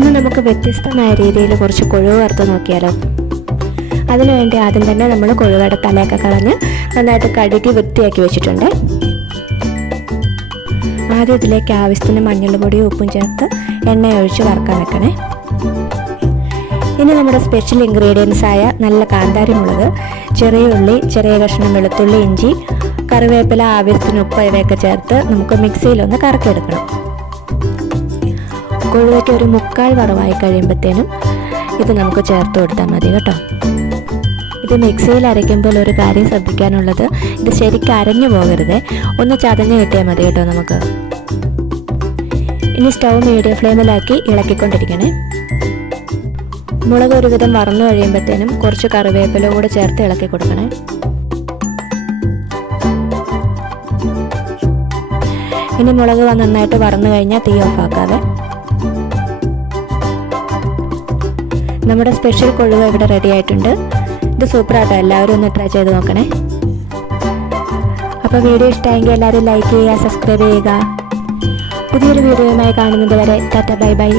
ഇന്ന് നമുക്ക് വ്യത്യസ്തമായ രീതിയിൽ കുറച്ച് കൊഴുവ് വറുത്ത് നോക്കിയാലോ? അതിനുവേണ്ടി ആദ്യം തന്നെ നമ്മൾ കൊഴുവയുടെ തലയൊക്കെ കളഞ്ഞ് നന്നായിട്ട് കഴുകി വൃത്തിയാക്കി വെച്ചിട്ടുണ്ട്. ആദ്യം ഇതിലേക്ക് ആവശ്യത്തിന് മഞ്ഞൾപ്പൊടിയും ഉപ്പും ചേർത്ത് എണ്ണ ഒഴിച്ച് വറുക്കാൻ വെക്കണേ. ഇനി നമ്മുടെ സ്പെഷ്യൽ ഇൻഗ്രീഡിയൻസ് ആയ നല്ല കാന്താരി മുളക് ചെറിയ ഉള്ളി ചെറിയ കഷ്ണം വെളുത്തുള്ളി ഇഞ്ചി കറിവേപ്പില ആവശ്യത്തിന് ഉപ്പ് ഇവയൊക്കെ ചേർത്ത് നമുക്ക് മിക്സിയിലൊന്ന് കറക്കിയെടുക്കണം. കൊഴുവയ്ക്ക് ഒരു മുക്കാൽ വറവായി കഴിയുമ്പോഴത്തേനും ഇത് നമുക്ക് ചേർത്ത് കൊടുത്താൽ മതി കേട്ടോ. ഇത് മിക്സിയിൽ അരയ്ക്കുമ്പോൾ ഒരു കാര്യം ശ്രദ്ധിക്കാനുള്ളത് ഇത് ശരിക്കും അരഞ്ഞു പോകരുത്. ഒന്ന് ചതഞ്ഞ് കിട്ടിയാൽ മതി കേട്ടോ നമുക്ക്. ഇനി സ്റ്റൗ മീഡിയം ഫ്ലെയിമിലാക്കി ഇളക്കിക്കൊണ്ടിരിക്കണേ. മുളക് ഒരുവിധം വറന്നു കഴിയുമ്പോഴത്തേനും കുറച്ച് കറിവേപ്പില കൂടെ ചേർത്ത് ഇളക്കി കൊടുക്കണേ. ഇനി മുളക് നന്നായിട്ട് വറന്നു കഴിഞ്ഞാൽ തീ ഓഫാക്കാതെ നമ്മുടെ സ്പെഷ്യൽ കൊഴുവ ഇവിടെ റെഡി ആയിട്ടുണ്ട്. ഇത് സൂപ്പറാട്ടോ എല്ലാവരും ഒന്ന് ട്രൈ ചെയ്ത് നോക്കണേ. അപ്പോൾ വീഡിയോ ഇഷ്ടമായെങ്കിൽ എല്ലാവരും ലൈക്ക് ചെയ്യുക സബ്സ്ക്രൈബ് ചെയ്യുക. പുതിയൊരു വീഡിയോയുമായി കാണുന്നത് വരെ ടാറ്റ ബൈ ബൈ